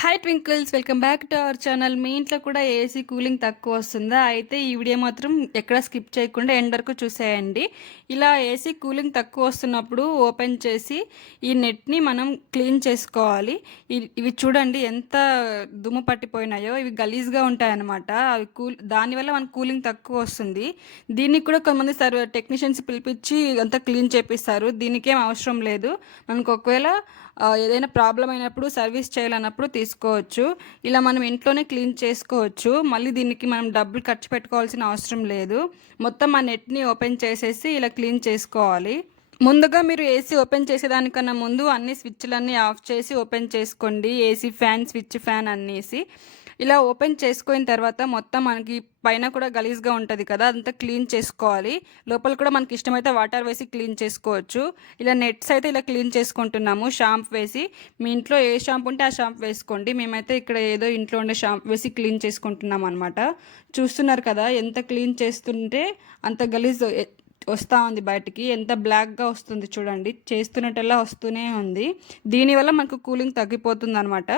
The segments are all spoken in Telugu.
Hi twinkles welcome back to our channel మీ ఇంట్లో కూడా ఏసీ కూలింగ్ తక్కువ వస్తుందా? అయితే ఈ వీడియో మాత్రం ఎక్కడ స్కిప్ చేయకుండా ఎండ్ వరకు చూసేయండి. ఇలా ఏసీ కూలింగ్ తక్కువ వస్తున్నప్పుడు ఓపెన్ చేసి ఈ నెట్ని మనం క్లీన్ చేసుకోవాలి. ఇవి చూడండి ఎంత దుమ్ము పట్టిపోయినాయో. ఇవి గలీజ్గా ఉంటాయన్నమాట. అవి కూల్ దానివల్ల మనకు కూలింగ్ తక్కువ వస్తుంది. దీనికి కూడా కొంతమంది సర్వ టెక్నీషియన్స్ పిలిపించి అంతా క్లీన్ చేపిస్తారు. దీనికేం అవసరం లేదు. మనకు ఒకవేళ ఏదైనా ప్రాబ్లం అయినప్పుడు సర్వీస్ చేయాలన్నప్పుడు తీసుకోవచ్చు. ఇలా మనం ఇంట్లోనే క్లీన్ చేసుకోవచ్చు. మళ్ళీ దీనికి మనం డబ్బులు ఖర్చు పెట్టుకోవాల్సిన అవసరం లేదు. మొత్తం ఆ నెట్ని ఓపెన్ చేసేసి ఇలా క్లీన్ చేసుకోవాలి. ముందుగా మీరు ఏసీ ఓపెన్ చేసేదానికన్నా ముందు అన్ని స్విచ్లన్నీ ఆఫ్ చేసి ఓపెన్ చేసుకోండి. ఏసీ ఫ్యాన్ స్విచ్ ఫ్యాన్ అన్నేసి ఇలా ఓపెన్ చేసుకున్న తర్వాత మొత్తం మనకి పైన కూడా గలీజ్గా ఉంటుంది కదా అదంతా క్లీన్ చేసుకోవాలి. లోపల కూడా మనకి ఇష్టమైతే వాటర్ వేసి క్లీన్ చేసుకోవచ్చు. ఇలా నెట్స్ అయితే ఇలా క్లీన్ చేసుకుంటున్నాము షాంప్ వేసి. మీ ఇంట్లో ఏ షాంప్ ఉంటే ఆ షాంప్ వేసుకోండి. మేమైతే ఇక్కడ ఏదో ఇంట్లో ఉండే షాంప్ వేసి క్లీన్ చేసుకుంటున్నాం అనమాట చూస్తున్నారు కదా ఎంత క్లీన్ చేస్తుంటే అంత గలీజ్ వస్తూ ఉంది బయటికి. ఎంత బ్లాక్గా వస్తుంది చూడండి. చేస్తున్నట్టల్లా వస్తూనే ఉంది. దీనివల్ల మనకు కూలింగ్ తగ్గిపోతుంది అనమాట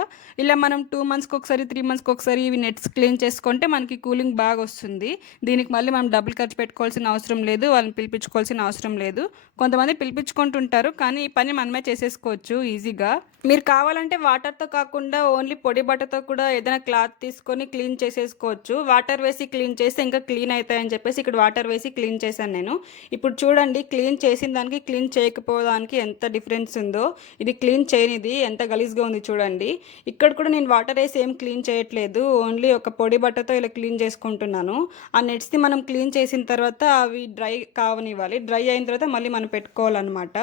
ఇలా మనం టూ మంత్స్కి ఒకసారి త్రీ మంత్స్కి ఒకసారి ఇవి నెట్స్ క్లీన్ చేసుకుంటే మనకి కూలింగ్ బాగా వస్తుంది. దీనికి మళ్ళీ మనం డబ్బులు ఖర్చు పెట్టుకోవాల్సిన అవసరం లేదు. వాళ్ళని పిలిపించుకోవాల్సిన అవసరం లేదు. కొంతమంది పిలిపించుకుంటుంటారు కానీ ఈ పని మనమే చేసేసుకోవచ్చు ఈజీగా మీరు కావాలంటే వాటర్తో కాకుండా ఓన్లీ పొడి బట్టతో కూడా ఏదైనా క్లాత్ తీసుకొని క్లీన్ చేసేసుకోవచ్చు. వాటర్ వేసి క్లీన్ చేస్తే ఇంకా క్లీన్ అవుతాయని చెప్పేసి ఇక్కడ వాటర్ వేసి క్లీన్ చేశాను నేను. ఇప్పుడు చూడండి క్లీన్ చేసిన దానికి క్లీన్ చేయకపోవడానికి ఎంత డిఫరెన్స్ ఉందో. ఇది క్లీన్ చేయనిది ఎంత గలీజ్గా ఉంది చూడండి. ఇక్కడ కూడా నేను వాటర్ వేసి ఏం క్లీన్ చేయట్లేదు. ఓన్లీ ఒక పొడి బట్టతో ఇలా క్లీన్ చేసుకుంటున్నాను. ఆ నెట్స్ని మనం క్లీన్ చేసిన తర్వాత అవి డ్రై కావనివ్వాలి. డ్రై అయిన తర్వాత మళ్ళీ మనం పెట్టుకోవాలన్నమాట.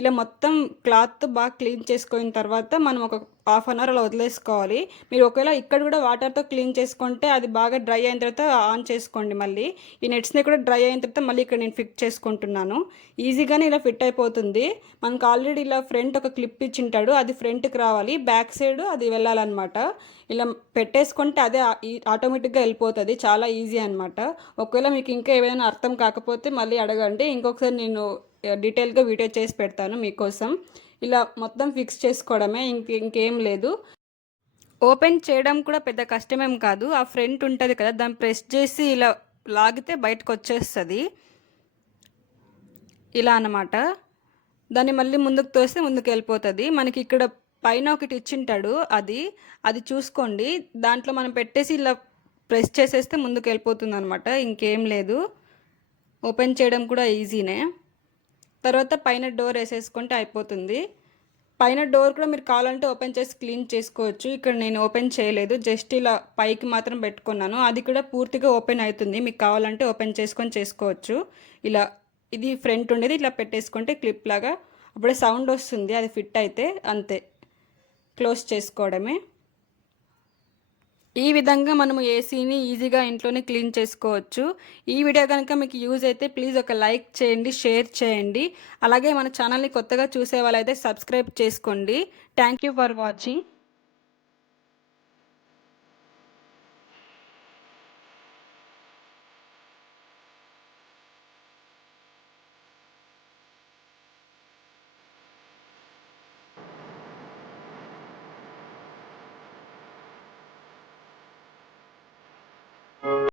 ఇలా మొత్తం క్లాత్ బాగా క్లీన్ చేసుకున్న తర్వాత మనం ఒక హాఫ్ అన్ అవర్ అలా వదిలేసుకోవాలి. మీరు ఒకవేళ ఇక్కడ కూడా వాటర్తో క్లీన్ చేసుకుంటే అది బాగా డ్రై అయిన తర్వాత ఆన్ చేసుకోండి మళ్ళీ. ఈ నెట్స్ని కూడా డ్రై అయిన తర్వాత మళ్ళీ ఇక్కడ నేను ఫిట్ చేసుకుంటున్నాను. ఈజీగానే ఇలా ఫిట్ అయిపోతుంది. మనకు ఆల్రెడీ ఇలా ఫ్రంట్ ఒక క్లిప్ ఇచ్చింటాడు. అది ఫ్రంట్కి రావాలి. బ్యాక్ సైడ్ అది వెళ్ళాలన్నమాట. ఇలా పెట్టేసుకుంటే అదే ఆటోమేటిక్గా వెళ్ళిపోతుంది. చాలా ఈజీ అనమాట ఒకవేళ మీకు ఇంకా ఏమైనా అర్థం కాకపోతే మళ్ళీ అడగండి. ఇంకొకసారి నేను డీటెయిల్గా వీడియో చేసి పెడతాను మీకోసం. ఇలా మొత్తం ఫిక్స్ చేసుకోవడమే ఇంక ఇంకేం లేదు. ఓపెన్ చేయడం కూడా పెద్ద కష్టమేం కాదు. ఆ ఫ్రంట్ ఉంటుంది కదా దాన్ని ప్రెస్ చేసి ఇలా లాగితే బయటకు వచ్చేస్తుంది. ఇలా అన్నమాట. దాన్ని మళ్ళీ ముందుకు తోస్తే ముందుకు వెళ్ళిపోతుంది. మనకి ఇక్కడ పైన ఒకటి ఇచ్చింటాడు అది. అది చూసుకోండి. దాంట్లో మనం పెట్టేసి ఇలా ప్రెస్ చేసేస్తే ముందుకు వెళ్ళిపోతుంది అనమాట ఇంకేం లేదు. ఓపెన్ చేయడం కూడా ఈజీనే తర్వాత పైన డోర్ వేసేసుకుంటే అయిపోతుంది. పైన డోర్ కూడా మీరు కావాలంటే ఓపెన్ చేసి క్లీన్ చేసుకోవచ్చు. ఇక్కడ నేను ఓపెన్ చేయలేదు. జస్ట్ ఇలా పైకి మాత్రం పెట్టుకున్నాను. అది కూడా పూర్తిగా ఓపెన్ అవుతుంది. మీకు కావాలంటే ఓపెన్ చేసుకొని చేసుకోవచ్చు. ఇలా ఇది ఫ్రంట్ ఉండేది. ఇట్లా పెట్టేసుకుంటే క్లిప్ లాగా అప్పుడే సౌండ్ వస్తుంది. అది ఫిట్ అయితే అంతే. క్లోజ్ చేసుకోవడమే. ఈ విధంగా మనము ఏసీని ఈజీగా ఇంట్లోనే క్లీన్ చేసుకోవచ్చు. ఈ వీడియో కనుక మీకు యూజ్ అయితే ప్లీజ్ ఒక లైక్ చేయండి షేర్ చేయండి. అలాగే మన ఛానల్ని కొత్తగా చూసే వాళ్ళైతే సబ్స్క్రైబ్ చేసుకోండి. Thank you for watching.